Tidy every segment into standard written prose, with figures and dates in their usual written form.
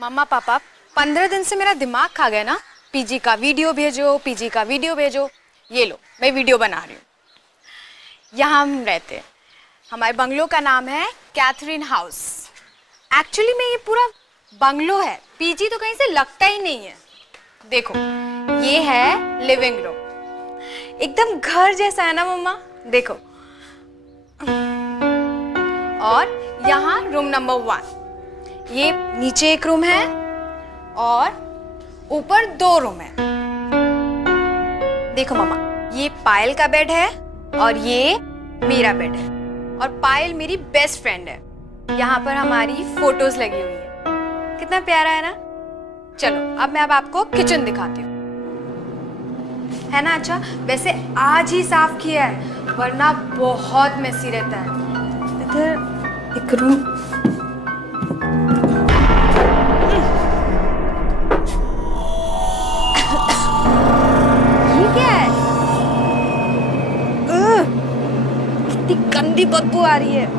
मम्मा पापा 15 दिन से मेरा दिमाग खा गया ना, पीजी का वीडियो भेजो, पीजी का वीडियो भेजो। ये लो, मैं वीडियो बना रही हूँ। यहाँ हम रहते हैं। हमारे बंगलो का नाम है कैथरीन हाउस। एक्चुअली में ये पूरा बंगलो है, पीजी तो कहीं से लगता ही नहीं है। देखो, ये है लिविंग रूम, एकदम घर जैसा है ना मम्मा। देखो, और यहाँ रूम नंबर 1। ये नीचे एक रूम है और ऊपर 2 रूम है। देखो मम्मा, ये पायल का बेड है और ये मेरा बेड है। और पायल मेरी बेस्ट फ्रेंड है। यहाँ पर हमारी फोटोज लगी हुई है। कितना प्यारा है ना। चलो अब मैं आपको किचन दिखाती हूँ, है ना। अच्छा, वैसे आज ही साफ किया है, वरना बहुत मेसी रहता है। इधर एक रूम, ये क्या है? कितनी गंदी बदबू आ रही है।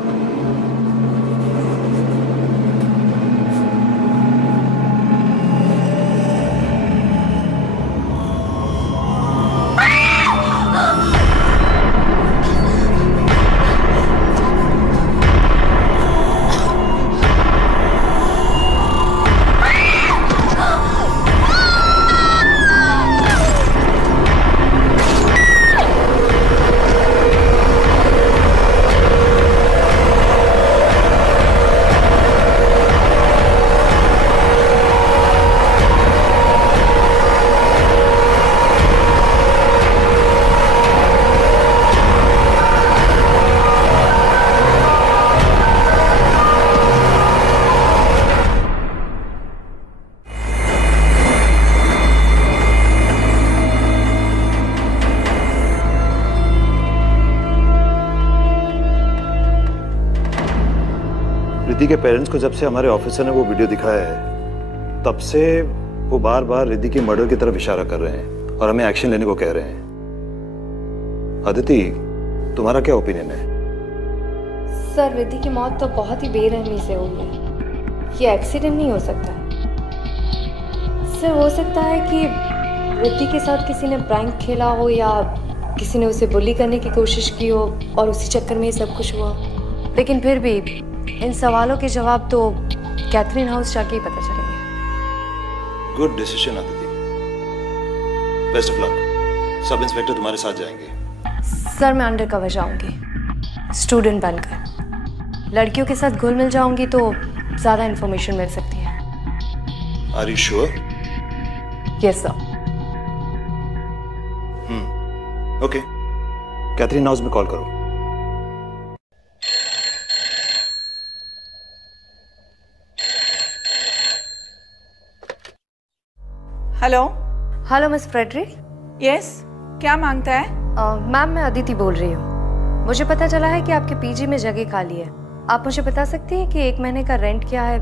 रिद्धि के पेरेंट्स को जब से हमारे ऑफिसर ने वो वीडियो दिखाया है, तब से वो बार बार रिद्धि के मर्डर की तरफ इशारा कर रहे हैं और हमें एक्शन लेने को कह रहे हैं। अदिति, तुम्हारा क्या ओपिनियन है? सर, रिद्धि की मौत तो बहुत ही बेरहमी से हुई है। ये एक्सीडेंट नहीं हो सकता है। सर, हो सकता है कि रिद्धि के साथ किसी ने प्रैंक खेला हो या किसी ने उसे बुली करने की कोशिश की हो और उसी चक्कर में ये सब कुछ हुआ। लेकिन फिर भी इन सवालों के जवाब तो कैथरीन हाउस जाके ही पता चलेंगे। Good decision Aditi, best of luck. Sub inspector तुम्हारे साथ जाएंगे। सर, मैं अंडर कवर जाऊंगी, स्टूडेंट बनकर। लड़कियों के साथ घुल मिल जाऊंगी तो ज्यादा इंफॉर्मेशन मिल सकती है। Are you sure? Yes sir. Okay, Catherine house में कॉल करो। Hello. Hello miss Frederick. Yes, क्या मांगता है? मैम, मैं अदिति बोल रही हूँ। मुझे पता चला है कि आपके पीजी में जगह खाली है। आप मुझे बता सकती हैं कि 1 महीने का रेंट क्या है?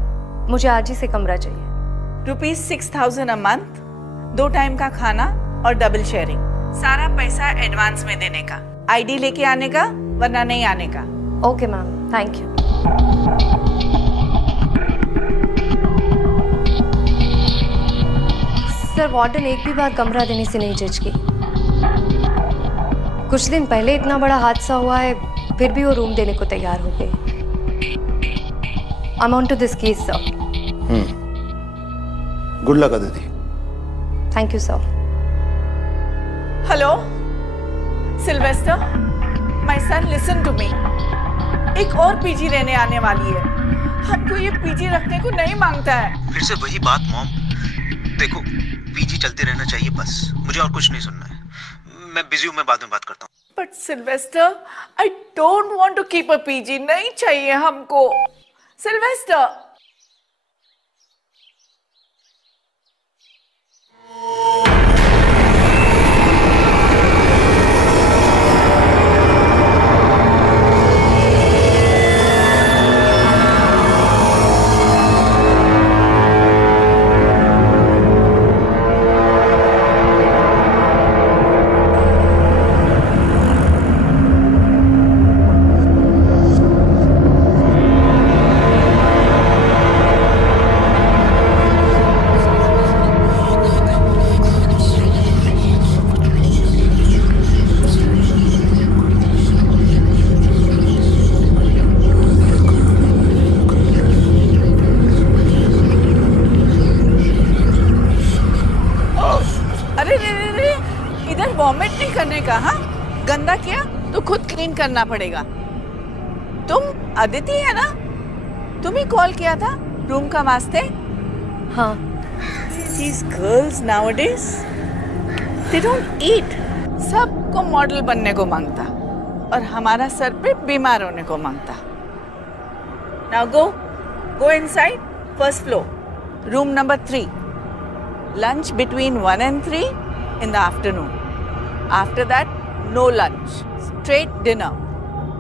मुझे आज ही से कमरा चाहिए। ₹6000 अ मंथ, 2 टाइम का खाना और डबल शेयरिंग। सारा पैसा एडवांस में देने का, आईडी लेके आने का, वरना नहीं आने का। Okay ma'am, thank you. Sir, warden एक भी बार कमरा देने से नहीं झिझकी। कुछ दिन पहले इतना बड़ा हादसा हुआ है, फिर भी वो रूम देने को तैयार हो गए। I am on to this case sir. Good luck Aditi. Thank you sir. Hello Sylvester, my son, listen to me. एक और पीजी रहने आने वाली है। हमको ये पीजी रखने को नहीं मांगता है। फिर से वही बात मॉम। देखो, पीजी चलते रहना चाहिए बस, मुझे और कुछ नहीं सुनना है। मैं बिजी हूँ, मैं बाद में बात करता हूँ। But Sylvester, I don't want to keep a PG. नहीं चाहिए हमको सिल्वेस्टर। वॉमिट नहीं करने का। हाँ, गंदा किया तो खुद क्लीन करना पड़ेगा। तुम अदिति है ना? तुम ही कॉल किया था रूम का वास्ते? हाँ। These girls nowadays, they don't eat. सबको मॉडल बनने को मांगता और हमारा सर पे बीमार होने को मांगता। Now go inside, first floor, room number 3. Lunch between 1 and 3 in the afternoon. After that, no lunch, straight dinner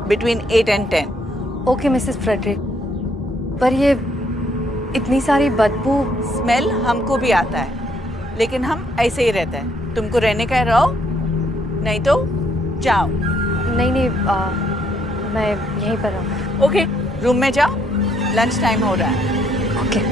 between 8 and 10. Okay Mrs Frederick, पर ये इतनी सारी बदबू। स्मेल हमको भी आता है, लेकिन हम ऐसे ही रहते हैं। तुमको रहने का है रहो, नहीं तो जाओ। नहीं, मैं यहीं पर रहूँ। ओके, रूम में जाओ, लंच टाइम हो रहा है। ओके।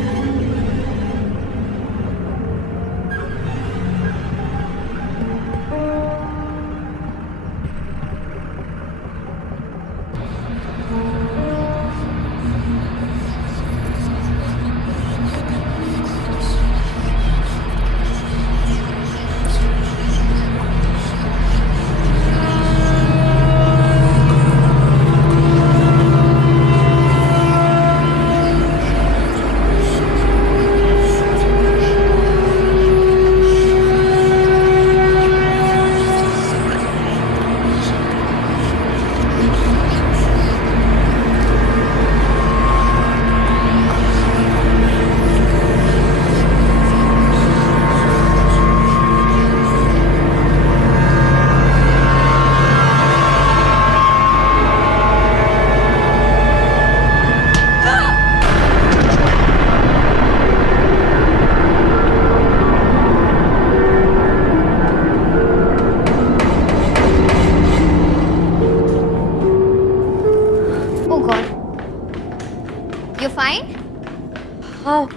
हाँ,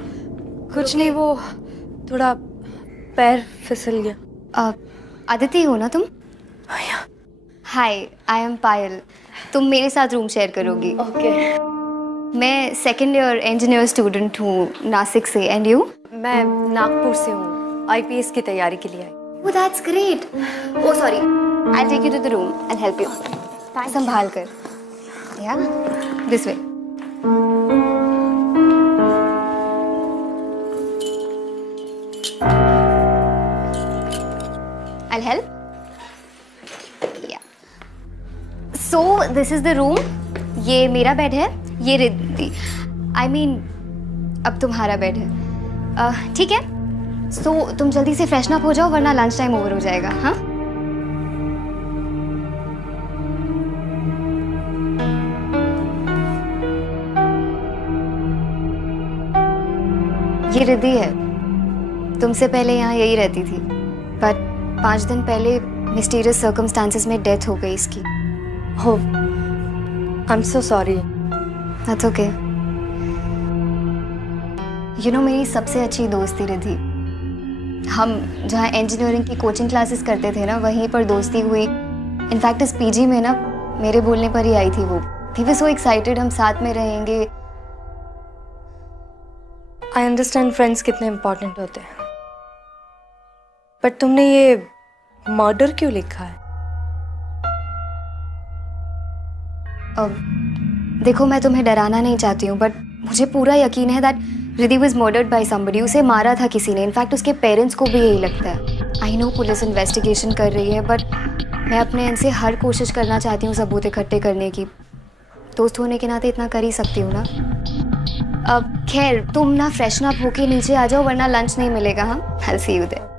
कुछ नहीं, वो थोड़ा पैर फिसल गया। आदिति हो ना तुम? Hi, I am Payal. तुम मेरे साथ रूम शेयर करोगी। ओके। मैं सेकेंड ईयर इंजीनियर स्टूडेंट हूँ नासिक से। And you? मैं नागपुर से हूँ, आईपीएस की तैयारी के लिए आई। Oh that's great. Oh sorry, I take you to the room and help you. संभाल कर। Yeah this way. I'll help. Yeah. So this is the room. ये मेरा बेड है, ये रिद्धि। I mean, अब तुम्हारा बेड है। ठीक है? So तुम जल्दी से फ्रेशन अप हो जाओ वरना लंच टाइम ओवर हो जाएगा। हाँ? ये रिद्धि है। तुमसे पहले यहाँ यही रहती थी, पर 5 दिन पहले मिस्टीरियस सर्कमस्टांसेस में डेथ हो गई इसकी। हो, I am so sorry. That's okay. You know, मेरी सबसे अच्छी दोस्त थी रिद्धि। हम जहाँ इंजीनियरिंग की कोचिंग क्लासेस करते थे ना, वहीं पर दोस्ती हुई। इनफैक्ट इस पीजी में ना मेरे बोलने पर ही आई थी वो। वी वर सो एक्साइटेड, हम साथ में रहेंगे। आई अंडरस्टैंड फ्रेंड्स कितने इम्पोर्टेंट होते हैं, बट तुमने ये मर्डर क्यों लिखा है? देखो, मैं तुम्हें डराना नहीं चाहती हूँ, बट मुझे पूरा यकीन है that Riddhi was murdered by somebody. उसे मारा था किसी ने। इनफैक्ट उसके पेरेंट्स को भी यही लगता है। आई नो पुलिस इन्वेस्टिगेशन कर रही है, बट मैं अपने एंड से हर कोशिश करना चाहती हूँ सबूत इकट्ठे करने की। दोस्त होने के नाते इतना कर ही सकती हूँ ना। अब खैर, तुम ना फ्रेशन अप होके नीचे आ जाओ वरना लंच नहीं मिलेगा। हाँ, I will see you there.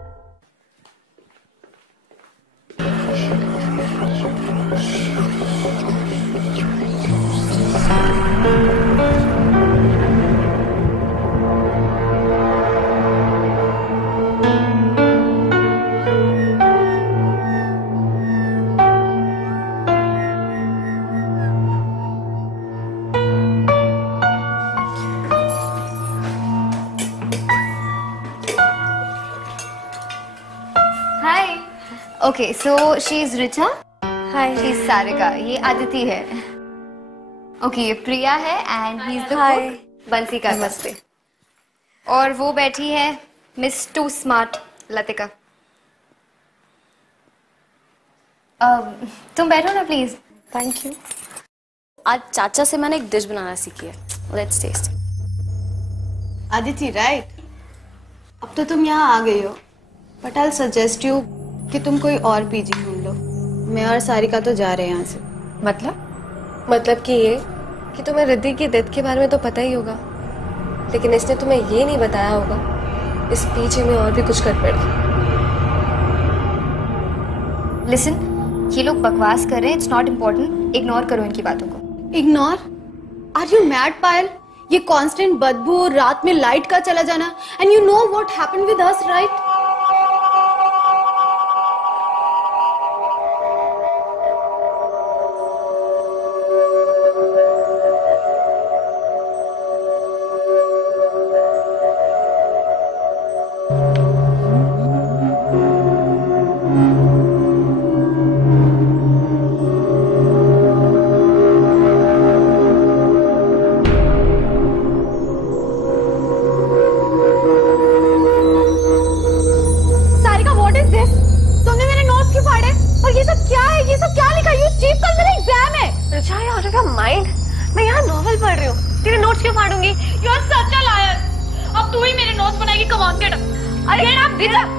Okay, so she is Richa. Hi, she is Sarika. ये आदिति है। ओके, ये प्रिया है and he is the cook Bansi का। नमस्ते। और वो बैठी है मिस टू स्मार्ट लतिका। तुम बैठो ना प्लीज। Thank you. आज चाचा से मैंने एक डिश बनाना सीखी है, लेट्स टेस्ट। आदिति राइट, अब तो तुम यहाँ आ गई हो, बट आई सजेस्ट यू कि तुम कोई और पीजी ढूंढ लो। मैं और सारिका तो जा रहे हैं यहाँ से। मतलब कि ये कि तुम्हें रिद्धि की डेथ के बारे में तो पता ही होगा, लेकिन इसने तुम्हें ये नहीं बताया होगा इस पीछे में और भी कुछ गड़बड़ है। लिसन, ये लोग बकवास कर रहे हैं, इट्स नॉट इम्पोर्टेंट, इग्नोर करो इनकी बातों को। इग्नोर? आर यू मैड पायल? ये कांस्टेंट बदबू, रात में लाइट का चला जाना, and you know what happened with us right?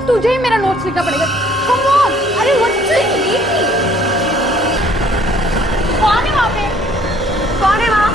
तुझे ही मेरा नोट्स लिखना पड़ेगा। Come on! अरे what is it? कौन है वहाँ पे? कौन है वहाँ?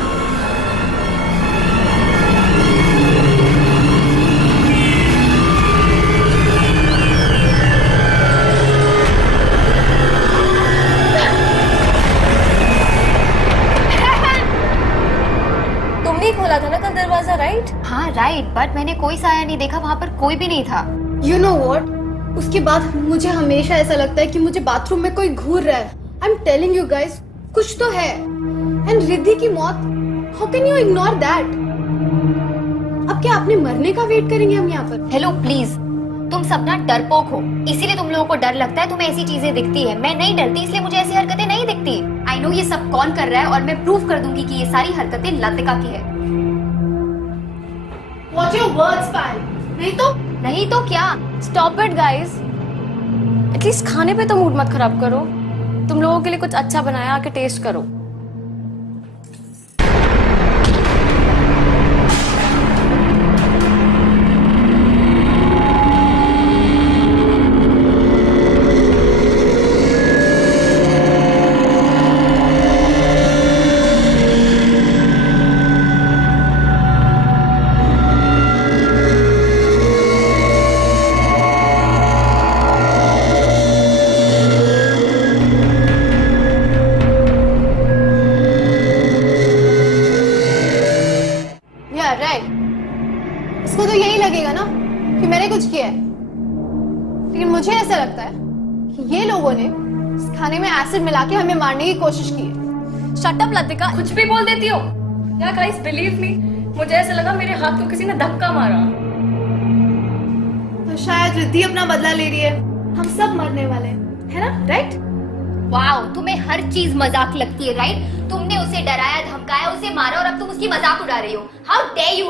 तुमने खोला था ना कल दरवाजा, राइट? हाँ राइट, बट मैंने कोई साया नहीं देखा, वहाँ पर कोई भी नहीं था। You know what? उसके बाद मुझे हमेशा ऐसा लगता है कि मुझे बाथरूम में कोई घूर रहा है। I'm telling you guys, कुछ तो है। And रिद्धि की मौत, how can you ignore that? अब क्या आपने मरने का वेट करेंगे हम यहाँ पर? हेलो प्लीज, तुम सब ना डरपोक हो, इसीलिए तुम लोगों को डर लगता है, तुम्हें ऐसी चीजें दिखती है। मैं नहीं डरती, इसलिए मुझे ऐसी हरकतें नहीं दिखती। आई नो ये सब कौन कर रहा है, और मैं प्रूव कर दूंगी कि ये सारी हरकतें लतिका की है। Watch your words, पायल। नहीं तो क्या? स्टॉप इट गाइस, एटलीस्ट खाने पे तो मूड मत खराब करो। तुम लोगों के लिए कुछ अच्छा बनाया, आके टेस्ट करो। इसको तो यही लगेगा ना कि मैंने कुछ किया है, लेकिन मुझे ऐसा लगता है कि ये लोगों ने इस खाने में एसिड मिला के हमें मारने की कोशिश की है। शट अप लतिका, कुछ भी बोल देती हो। या गाइस बिलीव मी, मुझे ऐसा लगा मेरे हाथ को किसी ने धक्का मारा। तो शायद रिद्धि अपना बदला ले रही है, हम सब मरने वाले हैं, है ना? राइट? वाओ, तुम्हें हर चीज मजाक लगती है, राइट? तुमने उसे डराया, धमकाया, उसे मारा, और अब तुम उसकी मजाक उड़ा रही हो। How dare you!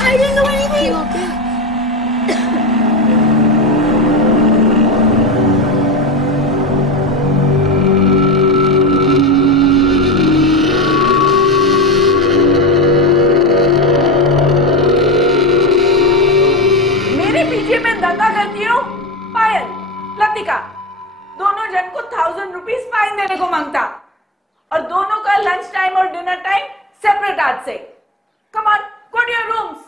I didn't know anything. Okay. मेरे पीछे में दंगा करती हो पायल, लतिका, दोनों जन को 1000 रुपीज फाइन देने को मांगता, और दोनों का लंच टाइम और डिनर टाइम सेपरेट आज से। Come on, go to your rooms.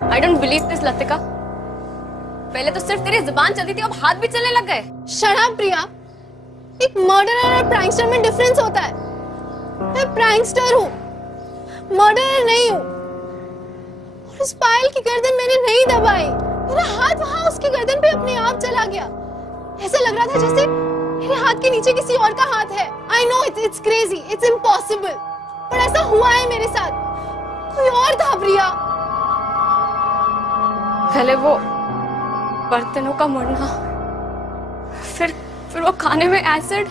I don't believe this Latika. पहले तो सिर्फ तेरी जुबान चलती थी, अब हाथ भी चलने लग गए। शट अप प्रिया, एक मर्डरर और प्रैंकस्टर में डिफरेंस होता है। मैं प्रैंकस्टर हूँ, मर्डरर नहीं हूँ। और उस पायल की गर्दन मैंने नहीं दबाई, मेरा हाथ वहां उसकी गर्दन पे अपने आप चला गया। ऐसा लग रहा था जैसे मेरे हाथ के नीचे किसी और का हाथ है। I know it's crazy, it's impossible. पर ऐसा हुआ है मेरे साथ, कोई और था प्रिया। पहले वो बर्तनों का मुड़ना, फिर वो खाने में एसिड,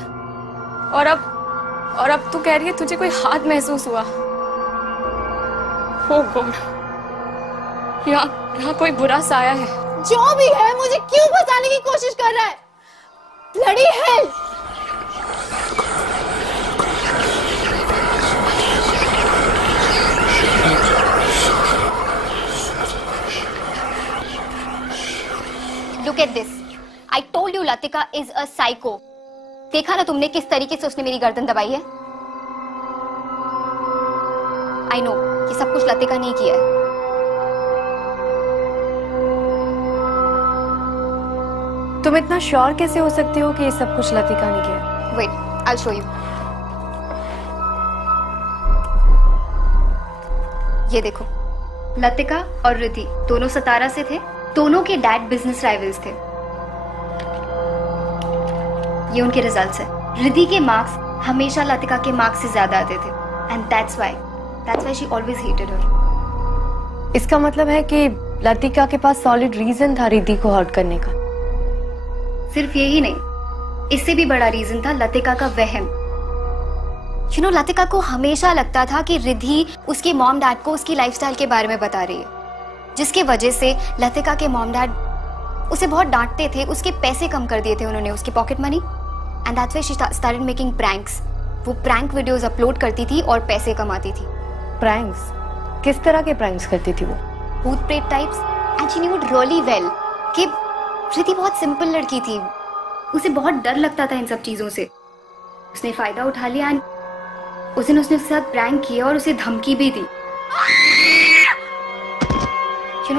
और अब तू कह रही है तुझे कोई हाथ महसूस हुआ। ओ गॉड, यहाँ कोई बुरा साया है। जो भी है मुझे क्यों फंसाने की कोशिश कर रहा है? Bloody hell! Look at this. I told you Latika is a psycho. देखा ना तुमने किस तरीके से उसने मेरी गर्दन दबाई है? I know ये सब कुछ लतिका ने किया है। तुम इतना श्योर कैसे हो सकते हो कि ये सब कुछ लतिका ने किया? Wait, I'll show you. ये देखो, लतिका और रिद्धि दोनों सतारा से थे। दोनों के डैड बिजनेस राइवल्स थे। ये उनके रिजल्ट्स है। रिद्धि के मार्क्स हमेशा लतिका के मार्क्स से ज्यादा आते थे, and that's why she always hated her. इसका मतलब है कि लतिका के पास सॉलिड रीजन था रिद्धि को हर्ट करने का। सिर्फ यही नहीं, इससे भी बड़ा रीजन था लतिका का वहम। लतिका को हमेशा लगता था कि रिद्धि उसके मॉम डैड को उसकी लाइफस्टाइल के बारे में बता रही है, जिसकी वजह से लतिका के मॉम डैड उसे बहुत डांटते थे। उसके पैसे कम कर दिए थे उन्होंने, उसकी pocket money, and that's why she started making pranks. वो प्रैंक वीडियोस अपलोड करती थी और पैसे कमाती थी। प्रैंक्स? किस तरह के प्रैंक्स करती थी वो? भूत प्रेत types, and she knew it really well कि रिद्धि बहुत सिंपल लड़की थी, उसे बहुत डर लगता था इन सब चीजों से। उसने फायदा उठा लिया एंड उस दिन उसने उसके साथ प्रैंक किया और उसे धमकी भी दी।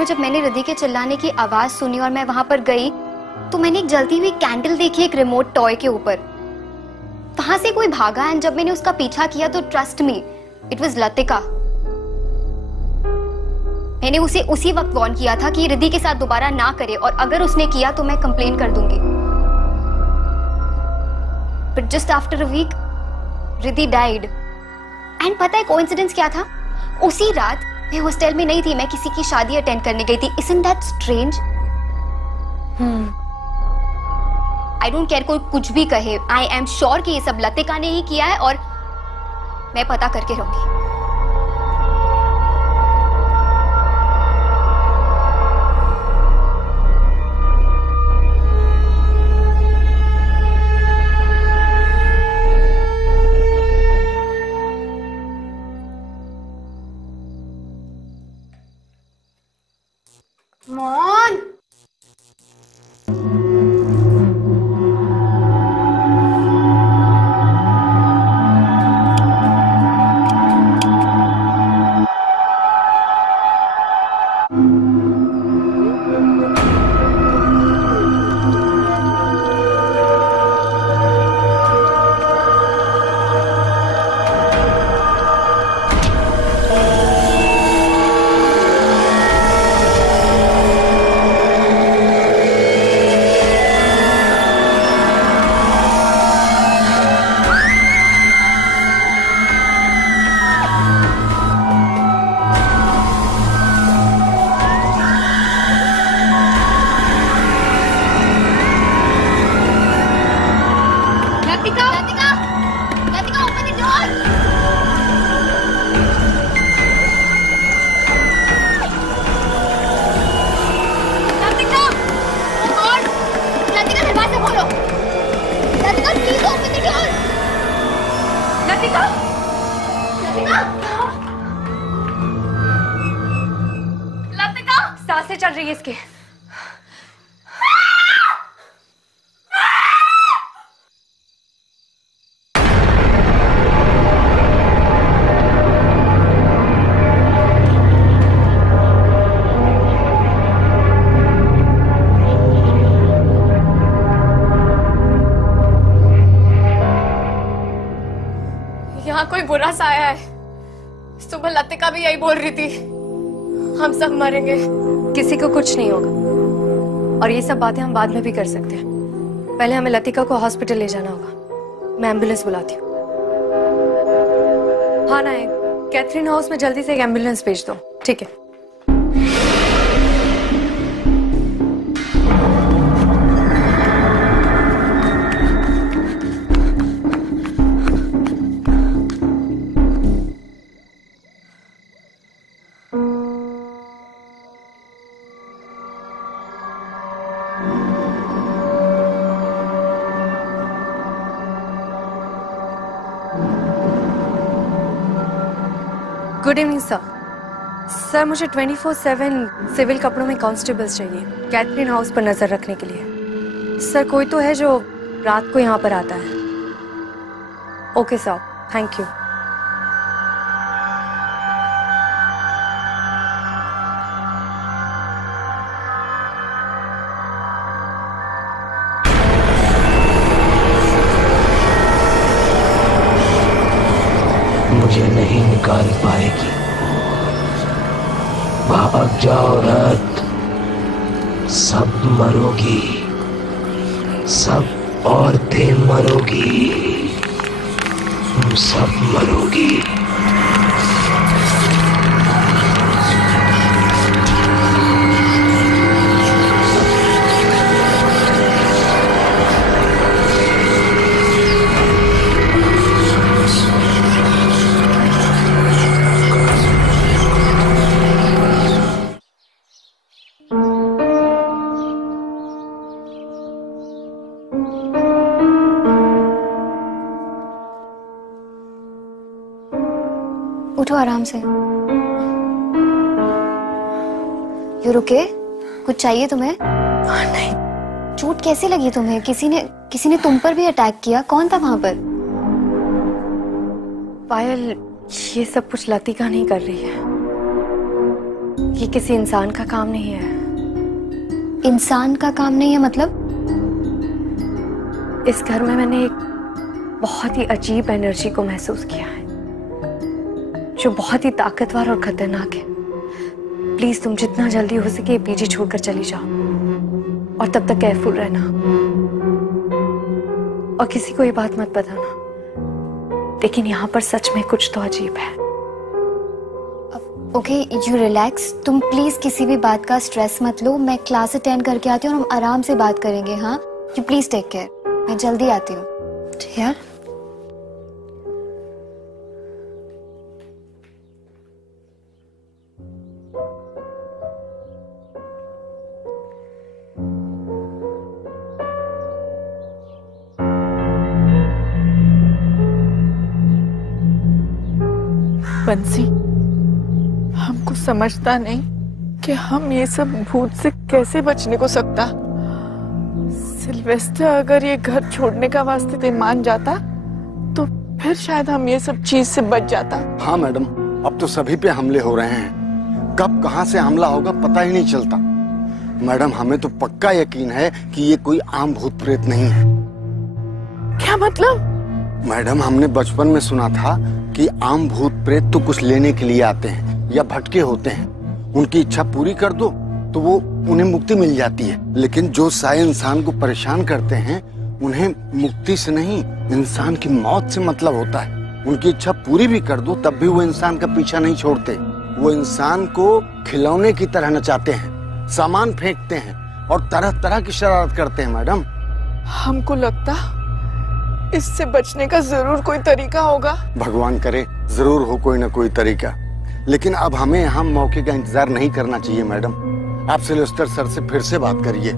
जब मैंने रिद्धि के चिल्लाने की आवाज सुनी और मैं वहां पर गई तो मैंने एक जलती हुई कैंडल देखी एक रिमोट टॉय के ऊपर। वहां से कोई भागा एंड जब मैंने उसका पीछा किया तो trust me, it was Latika. मैंने उसे उसी वक्त वार्न किया था कि रिद्धि के साथ दोबारा ना करे, और अगर उसने किया तो मैं कंप्लेन कर दूंगी। But just after a week Riddhi died. And पता है कोइंसिडेंस क्या था? उसी रात मैं हॉस्टल में नहीं थी, मैं किसी की शादी अटेंड करने गई थी। Isn't that strange? I don't care कोई कुछ भी कहे, I am sure कि ये सब लतिका ने ही किया है और मैं पता करके रहूंगी। सांसें चल रही है इसकी। यहाँ कोई बुरा साया है। सुबह लतिका भी यही बोल रही थी, हम सब मरेंगे। किसी को कुछ नहीं होगा, और ये सब बातें हम बाद में भी कर सकते हैं। पहले हमें लतिका को हॉस्पिटल ले जाना होगा। मैं एम्बुलेंस बुलाती हूँ। हाँ ना, कैथरीन हाउस में जल्दी से एक एम्बुलेंस भेज दो। ठीक है। Good evening sir. सर मुझे 24/7 सिविल कपड़ों में कांस्टेबल्स चाहिए कैथरीन हाउस पर नजर रखने के लिए। सर कोई तो है जो रात को यहाँ पर आता है? Okay sir, thank you. मुझे नहीं निकाल पाएगी। भाग जाओ रात, सब मरोगी, सब औरतें मरोगी, तुम सब मरोगी। उठो आराम से। यू रुके? कुछ चाहिए तुम्हें? नहीं। चोट कैसे लगी तुम्हें? किसी ने तुम पर भी अटैक किया? कौन था वहां पर? पायल, ये सब कुछ लतिका नहीं कर रही है। ये किसी इंसान का काम नहीं है। इंसान का काम नहीं है मतलब? इस घर में मैंने एक बहुत ही अजीब एनर्जी को महसूस किया है जो बहुत ही ताकतवर और खतरनाक है। प्लीज तुम जितना जल्दी हो सके ये पीजी छोड़कर चली जाओ और तब तक केयरफुल रहना और किसी को ये बात मत बताना। लेकिन यहाँ पर सच में कुछ तो अजीब है। Okay, you relax. तुम प्लीज किसी भी बात का स्ट्रेस मत लो। मैं क्लास अटेंड करके आती हूँ और हम आराम से बात करेंगे। हाँ, यू प्लीज टेक केयर। मैं जल्दी आती हूँ। यार बंसी, हमको समझता नहीं कि हम ये सब भूत से कैसे बचने को सकता। सिल्वेस्टर अगर ये घर छोड़ने का वास्ते ते मान जाता तो फिर शायद हम ये सब चीज से बच जाता। हाँ मैडम, अब तो सभी पे हमले हो रहे हैं। कब कहाँ से हमला होगा पता ही नहीं चलता। मैडम, हमें तो पक्का यकीन है कि ये कोई आम भूत प्रेत नहीं है। क्या मतलब? मैडम, हमने बचपन में सुना था कि आम भूत प्रेत तो कुछ लेने के लिए आते हैं या भटके होते हैं। उनकी इच्छा पूरी कर दो तो वो उन्हें मुक्ति मिल जाती है। लेकिन जो सारे इंसान को परेशान करते हैं उन्हें मुक्ति से नहीं, इंसान की मौत से मतलब होता है। उनकी इच्छा पूरी भी कर दो तब भी वो इंसान का पीछा नहीं छोड़ते। वो इंसान को खिलौने की तरह नचाते हैं, सामान फेंकते हैं और तरह तरह की शरारत करते हैं। मैडम, हमको लगता इससे बचने का जरूर कोई तरीका होगा। भगवान करे जरूर हो कोई ना कोई तरीका। लेकिन अब हमें यहाँ मौके का इंतजार नहीं करना चाहिए। मैडम, आप सिल्वेस्टर सर से फिर से बात करिए।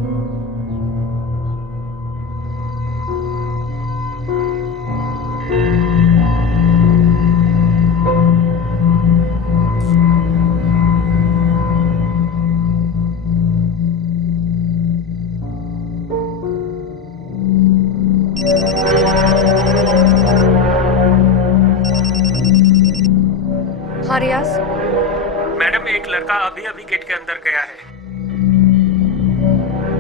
हाँ रियाज। मैडम, एक लड़का अभी अभी गेट के अंदर गया है।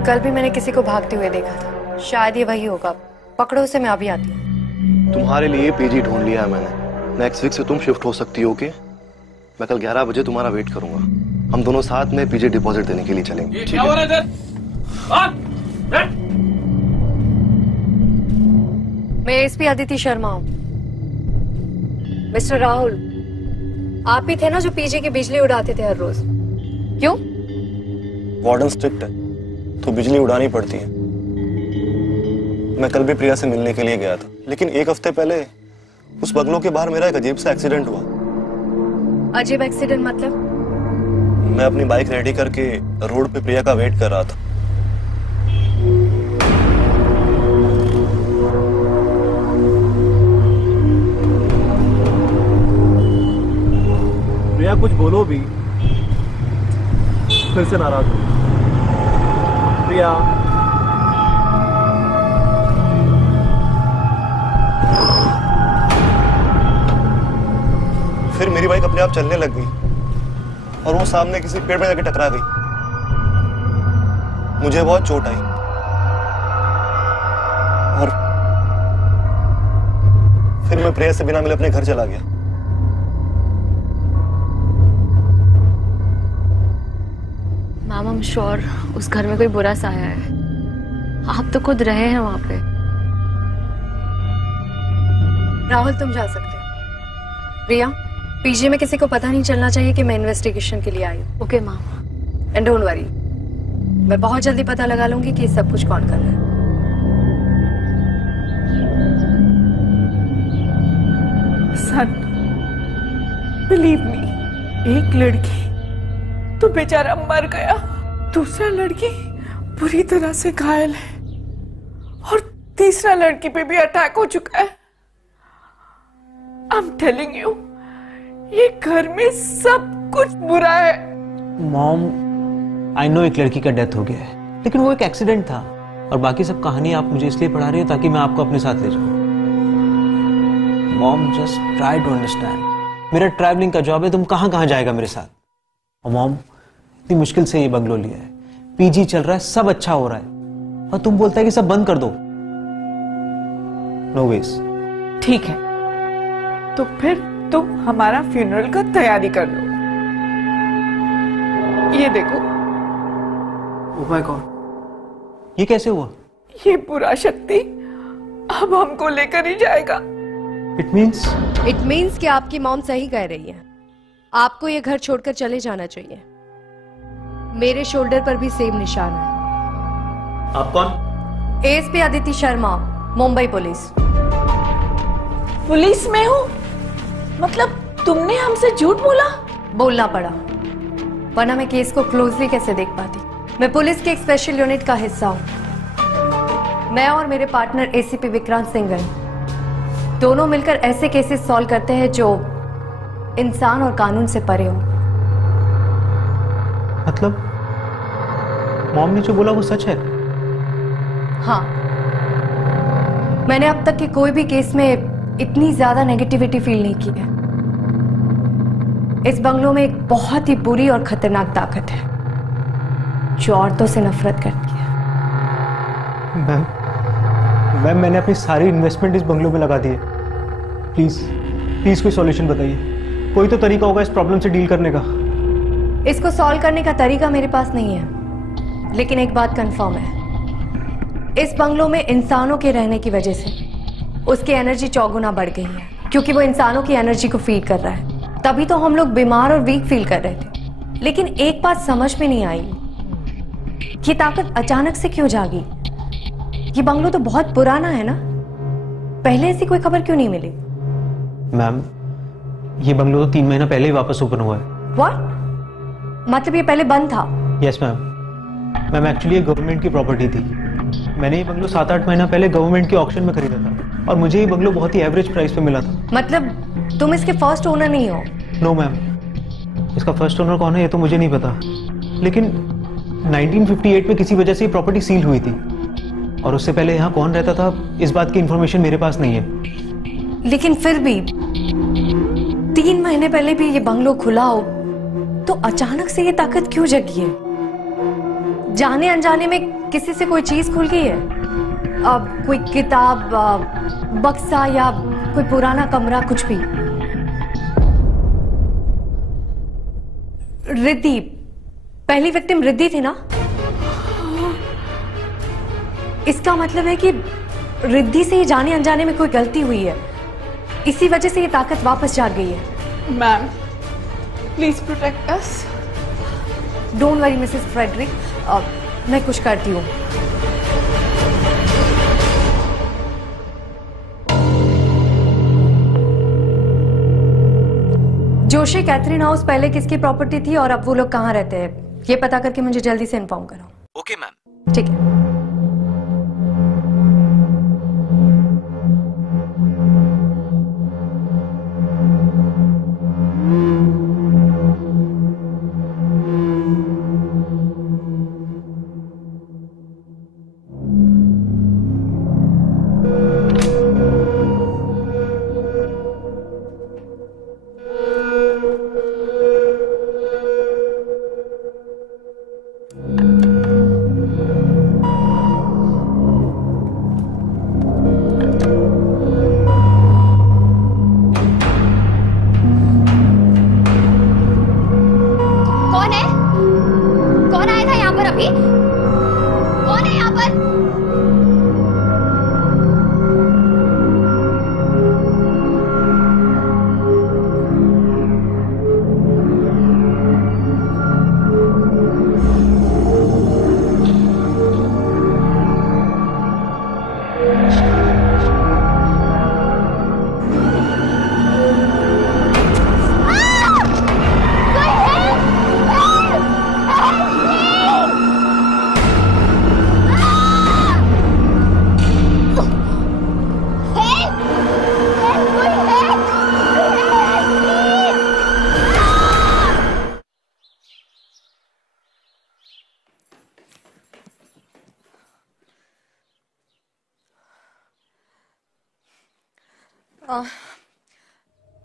कल भी मैंने किसी को भागते हुए देखा था, शायद ये वही होगा। पकड़ो उसे, मैं अभी आती हूँ। तुम्हारे लिए पीजी ढूंढ लिया है मैंने। नेक्स्ट वीक से तुम शिफ्ट हो सकती हो। ओके, मैं कल 11 बजे तुम्हारा वेट करूंगा। हम दोनों साथ में पीजी डिपॉजिट देने के लिए चलेंगे। क्या हो रहा है? मैं एसपी अदिति शर्मा हूँ। मिस्टर राहुल, आप ही थे ना जो पीजी की बिजली उड़ाते थे हर रोज? क्यों? वार्डन स्ट्रिक्ट है तो बिजली उड़ानी पड़ती है। मैं कल भी प्रिया से मिलने के लिए गया था, लेकिन एक हफ्ते पहले उस बंगलों के बाहर मेरा एक अजीब सा एक्सीडेंट हुआ। अजीब एक्सीडेंट मतलब? मैं अपनी बाइक रेडी करके रोड पे प्रिया का वेट कर रहा था। प्रिया कुछ बोलो भी, फिर से नाराज हो। प्रिया, फिर मेरी बाइक अपने आप चलने लग गई और वो सामने किसी पेड़ में जाके टकरा गई। मुझे बहुत चोट आई और फिर मैं प्रिया से बिना मिले अपने घर चला गया। मैम, आई एम श्योर उस घर में कोई बुरा साया है। आप तो खुद रहे हैं वहां पे। राहुल, तुम जा सकते हो। प्रिया, पीजी में किसी को पता नहीं चलना चाहिए कि मैं इन्वेस्टिगेशन के लिए आई हूँ। Okay ma'am. And don't worry, मैं बहुत जल्दी पता लगा लूंगी कि सब कुछ कौन कर रहा है। सन, बिलीव मी, एक लड़की तो बेचारा मर गया, दूसरा लड़की बुरी तरह से घायल है और तीसरा लड़की पे भी अटैक हो चुका है। आई एम टेलिंग यू, ये घर में सब कुछ बुरा है। मॉम, आई नो एक लड़की का डेथ हो गया है, लेकिन वो एक एक्सीडेंट था और बाकी सब कहानी आप मुझे इसलिए पढ़ा रही हो ताकि मैं आपको अपने साथ ले जाऊं। Mom, just try to understand. मेरा ट्रैवलिंग का जॉब है, तुम कहां कहां जाएगा मेरे साथ? और मॉम, इतनी मुश्किल से ये बंगलो लिया है, पीजी चल रहा है, सब अच्छा हो रहा है, और तुम बोलता है कि सब बंद कर दो। No veg. ठीक है, तो फिर तुम हमारा फ्यूनरल का तैयारी कर लो। ये देखो। ओह माय गॉड, ये कैसे हुआ? ये बुरा शक्ति अब हमको लेकर ही जाएगा। इट मीन्स कि आपकी मॉम सही कह रही है। आपको ये घर छोड़कर चले जाना चाहिए। मेरे शोल्डर पर भी सेम निशान है। आप कौन? ASP Aditi Sharma, Mumbai police. Police में हो? मतलब तुमने हमसे झूठ बोला? बोलना पड़ा, वरना मैं केस को क्लोजली कैसे देख पाती। मैं पुलिस के एक स्पेशल यूनिट का हिस्सा हूँ। मैं और मेरे पार्टनर एसीपी विक्रांत सिंघल दोनों मिलकर ऐसे केसेस सॉल्व करते हैं जो इंसान और कानून से परे हो। मतलब मॉम ने जो बोला वो सच है? हाँ, मैंने अब तक के कोई भी केस में इतनी ज्यादा नेगेटिविटी फील नहीं की है। इस बंगलों में एक बहुत ही बुरी और खतरनाक ताकत है जो औरतों से नफरत करती है। मैम, मैंने अपनी सारी इन्वेस्टमेंट इस बंगलों में लगा दी है। प्लीज कोई सॉल्यूशन बताइए। कोई तो तरीका होगा इस प्रॉब्लम से डील करने का। इसको सॉल्व करने का तरीका मेरे पास नहीं है, लेकिन एक बात कंफर्म है, इस बंगलों में इंसानों के रहने की वजह से उसकी एनर्जी चौगुना बढ़ गई है, क्योंकि वो इंसानों की एनर्जी को फीड कर रहा है। तभी तो हम लोग बीमार और वीक फील कर रहे थे। लेकिन एक बात समझ में नहीं आई, ये ताकत अचानक से क्यों जागी? ये बंगलो तो बहुत पुराना है ना, पहले ऐसी कोई खबर क्यों नहीं मिली? मैम, ये बंगलो तो 3 महीना पहले ही वापस ओपन हुआ है। व्हाट? मतलब ये पहले बंद था? यस मैम, एक्चुअली ये गवर्नमेंट की प्रॉपर्टी थी। मैंने ये बंगलो 7-8 महीना पहले गवर्नमेंट के ऑक्शन में खरीदा था और मुझे ये बंगलो बहुत ही एवरेज प्राइस पे मिला था। मतलब तुम इसके फर्स्ट ओनर नहीं हो? नो मैम, इसका फर्स्ट ओनर कौन है ये तो मुझे नहीं पता, लेकिन 1958 में किसी वजह से ये प्रॉपर्टी सील हुई थी और उससे पहले यहाँ कौन रहता था इस बात की इंफॉर्मेशन मेरे पास नहीं है। लेकिन फिर भी 3 महीने पहले भी ये बंगलो खुला हो तो अचानक से ये ताकत क्यों जगी है? जाने अनजाने में किसी से कोई चीज खुल गई है? अब कोई किताब, बक्सा या कोई पुराना कमरा, कुछ भी। रिद्धि, पहली विक्टिम रिद्धि थी ना? इसका मतलब है कि रिद्धि से ही जाने अनजाने में कोई गलती हुई है। इसी वजह से ये ताकत वापस जाग गई है। Ma'am please protect us. Don't worry Mrs Frederick, मैं कुछ करती हूँ। जोशी कैथरीन हाउस पहले किसकी प्रॉपर्टी थी और अब वो लोग कहाँ रहते हैं, ये पता करके मुझे जल्दी से इन्फॉर्म करो। Okay ma'am. ठीक है।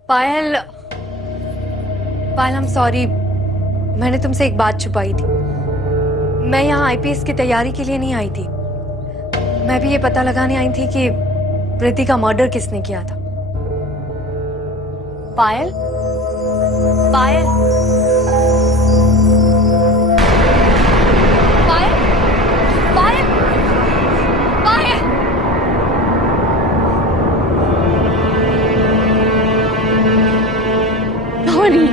पायल, आई एम सॉरी, मैंने तुमसे एक बात छुपाई थी। मैं यहाँ आईपीएस की तैयारी के लिए नहीं आई थी, मैं भी ये पता लगाने आई थी कि प्रीति का मर्डर किसने किया था। पायल, पायल, पायल, पायल, पायल। Sorry.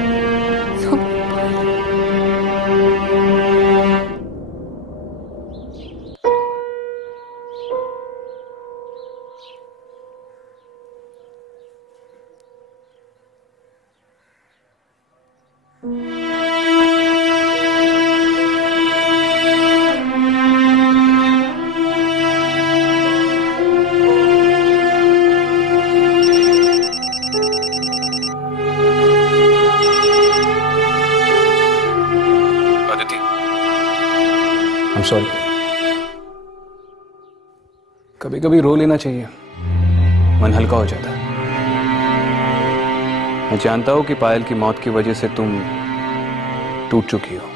सॉरी। कभी कभी रो लेना चाहिए, मन हल्का हो जाता है। मैं जानता हूं कि पायल की मौत की वजह से तुम टूट चुकी हो,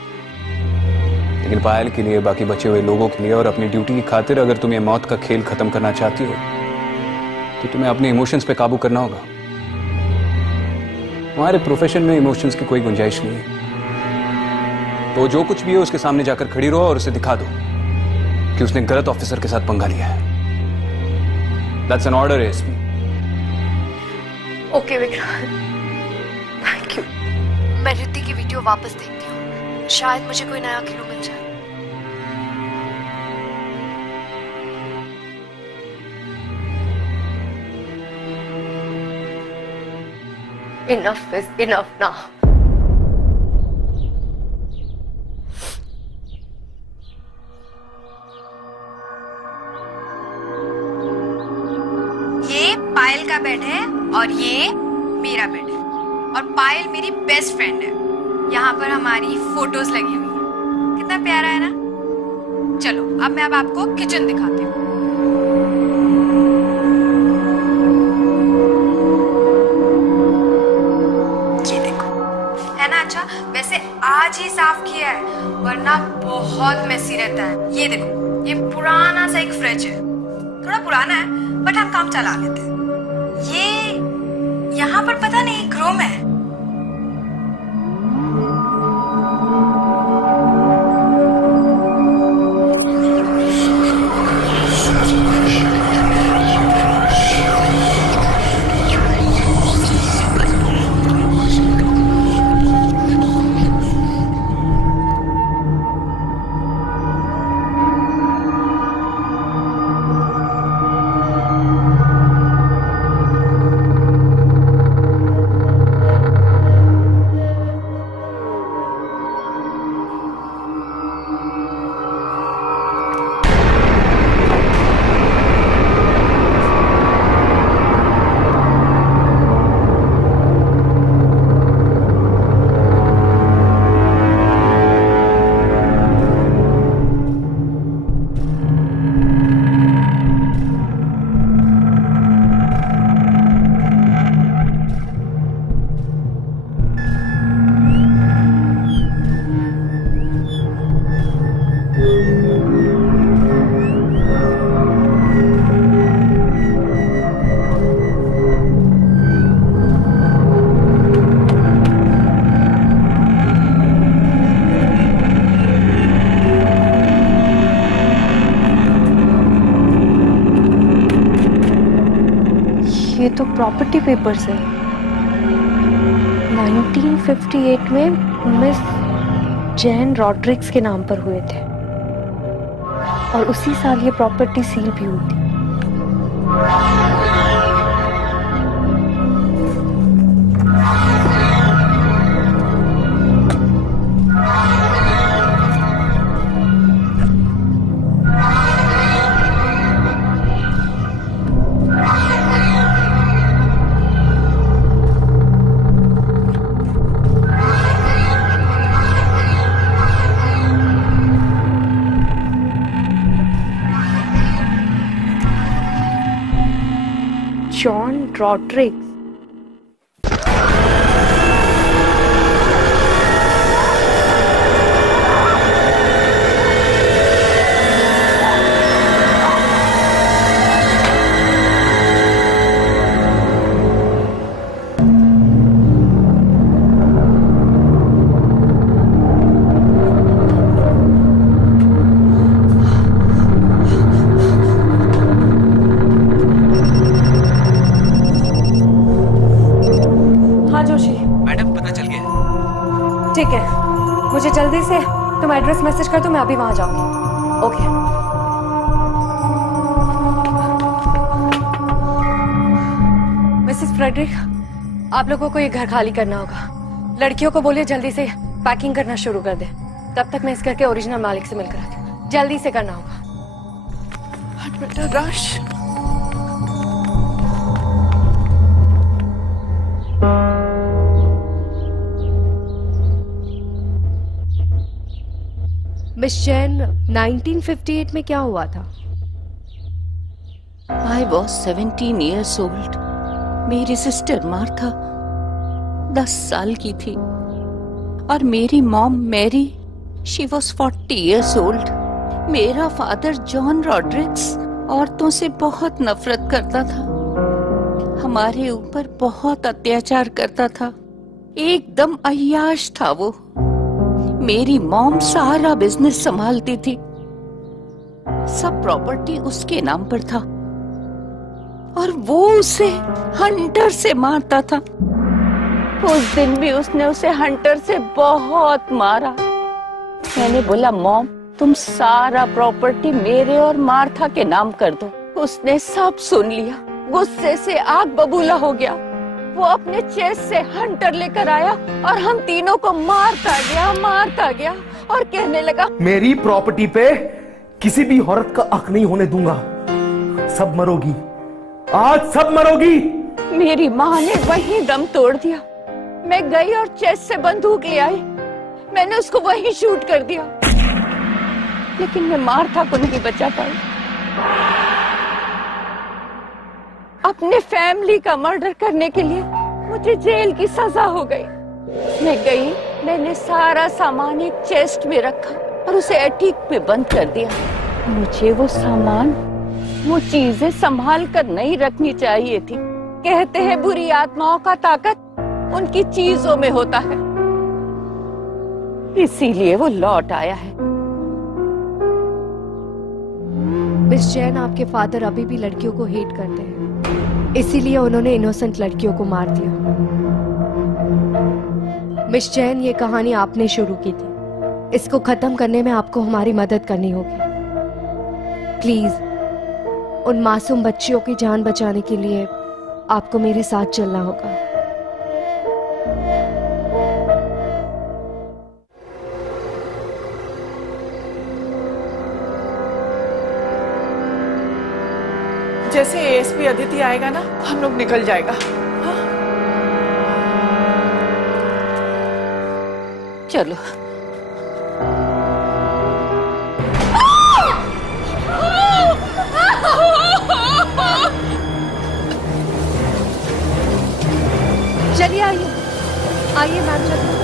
लेकिन पायल के लिए, बाकी बचे हुए लोगों के लिए और अपनी ड्यूटी की खातिर अगर तुम ये मौत का खेल खत्म करना चाहती हो तो तुम्हें अपने इमोशंस पे काबू करना होगा। हमारे प्रोफेशन में इमोशंस की कोई गुंजाइश नहीं है। तो जो कुछ भी है उसके सामने जाकर खड़ी रहो और उसे दिखा दो कि उसने गलत ऑफिसर के साथ पंगा लिया है। That's an order, SP. Okay Vikrant, thank you. मैं रिद्धि की वीडियो वापस देखती हूँ, शायद मुझे कोई नया क्लू मिल जाए। Enough is enough now. पायल का बेड है और ये मेरा बेड है और पायल मेरी बेस्ट फ्रेंड है। यहाँ पर हमारी फोटोज लगी हुई है, कितना प्यारा है ना। चलो अब मैं आपको किचन दिखाती हूँ। ये देखो, है ना अच्छा। वैसे आज ही साफ किया है वरना बहुत मेसी रहता है। ये देखो, ये पुराना सा एक फ्रिज है, थोड़ा पुराना है बट हम काम चला लेते हैं। ये यहाँ पर पता नहीं एक रूम है। ये तो प्रॉपर्टी पेपर्स है। 1958 में मिस जैन रॉड्रिक्स के नाम पर हुए थे और उसी साल ये प्रॉपर्टी सील भी हुई थी। जॉन रॉड्रिक्स। ठीक है, मुझे जल्दी से तुम एड्रेस मैसेज कर दो, मैं अभी वहां जाऊंगी। ओके। मिसेस फ्रेडरिक, आप लोगों को ये घर खाली करना होगा। लड़कियों को बोलिए जल्दी से पैकिंग करना शुरू कर दे। तब तक मैं इस घर के ओरिजिनल मालिक से मिलकर आती हूँ। जल्दी से करना होगा। बेटा रश। मिस जैन, 1958 में क्या हुआ था? I was 17 years old. मेरी सिस्टर मार्था 10 साल की थी और मेरी mom Mary she was 40 years old. मेरा फादर जॉन रॉड्रिक्स औरतों से बहुत नफरत करता था, हमारे ऊपर बहुत अत्याचार करता था, एकदम अय्याश था वो। मेरी मॉम सारा बिजनेस संभालती थी, सब प्रॉपर्टी उसके नाम पर था और वो उसे हंटर से मारता था। उस दिन भी उसने उसे हंटर से बहुत मारा। मैंने बोला मॉम तुम सारा प्रॉपर्टी मेरे और मार्था के नाम कर दो। उसने सब सुन लिया, गुस्से से आग बबूला हो गया। वो अपने चेस्ट से हंटर लेकर आया और हम तीनों को मारता गया और कहने लगा मेरी प्रॉपर्टी पे किसी भी औरत का हक नहीं होने दूंगा। सब मरोगी, आज सब मरोगी। मेरी माँ ने वहीं दम तोड़ दिया। मैं गई और चेस्ट से बंदूक ले आई, मैंने उसको वहीं शूट कर दिया, लेकिन मैं मार्था को नहीं बचा पाई। अपने फैमिली का मर्डर करने के लिए मुझे जेल की सजा हो गई। मैं गई, मैंने सारा सामान एक चेस्ट में रखा और उसे एटीक पे बंद कर दिया। मुझे वो सामान, वो चीजें संभाल कर नहीं रखनी चाहिए थी। कहते हैं बुरी आत्माओं का ताकत उनकी चीजों में होता है, इसीलिए वो लौट आया है। मिस जैन, आपके फादर अभी भी लड़कियों को हेट करते हैं, इसीलिए उन्होंने इनोसेंट लड़कियों को मार दिया। मिस जैन, ये कहानी आपने शुरू की थी, इसको खत्म करने में आपको हमारी मदद करनी होगी। प्लीज उन मासूम बच्चियों की जान बचाने के लिए आपको मेरे साथ चलना होगा। जैसे एएसपी अदिति आएगा ना, हम लोग निकल जाएगा। हाँ? चलो। चलिए आइए मैम, चलिए।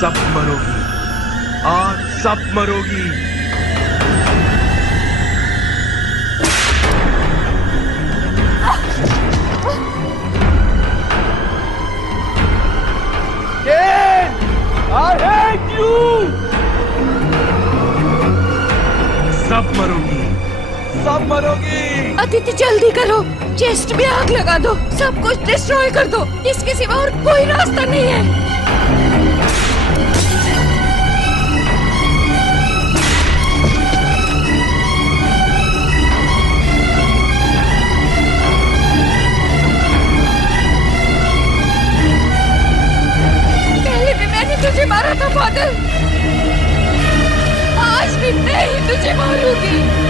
सब मरोगी, आज सब मरोगी। I hate you! सब मरोगी, सब मरोगी। अदिति जल्दी करो, चेस्ट में आग लगा दो, सब कुछ डिस्ट्रॉय कर दो, इसके सिवा और कोई रास्ता नहीं है। पहले भी मैंने तुझे मारा था फादर, आज भी मैं ही तुझे मारूंगी।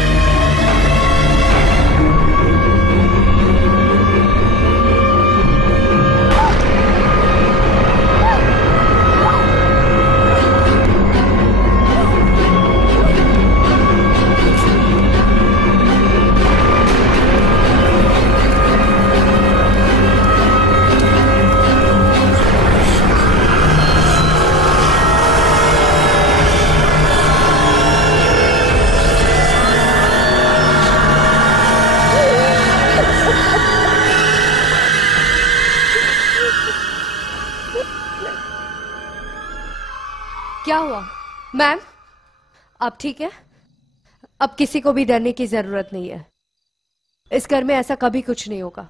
क्या हुआ मैम? आप ठीक है? अब किसी को भी डरने की जरूरत नहीं है। इस घर में ऐसा कभी कुछ नहीं होगा।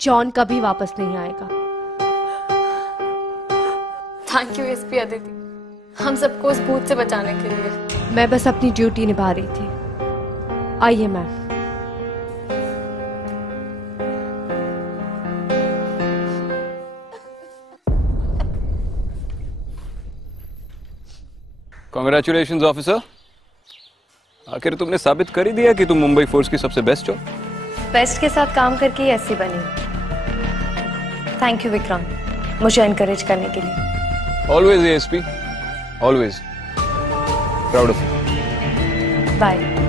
जॉन कभी वापस नहीं आएगा। थैंक यू एसपी अदिति, हम सबको उस भूत से बचाने के लिए। मैं बस अपनी ड्यूटी निभा रही थी। आइए मैम। कांग्रेचुलेशंस ऑफिसर, आखिर तुमने साबित कर ही दिया कि तुम मुंबई फोर्स की सबसे बेस्ट हो। बेस्ट के साथ काम करके ही ऐसी बनी। थैंक यू विक्रांत, मुझे एनकरेज करने के लिए। Always ASP, always proud of you. Bye.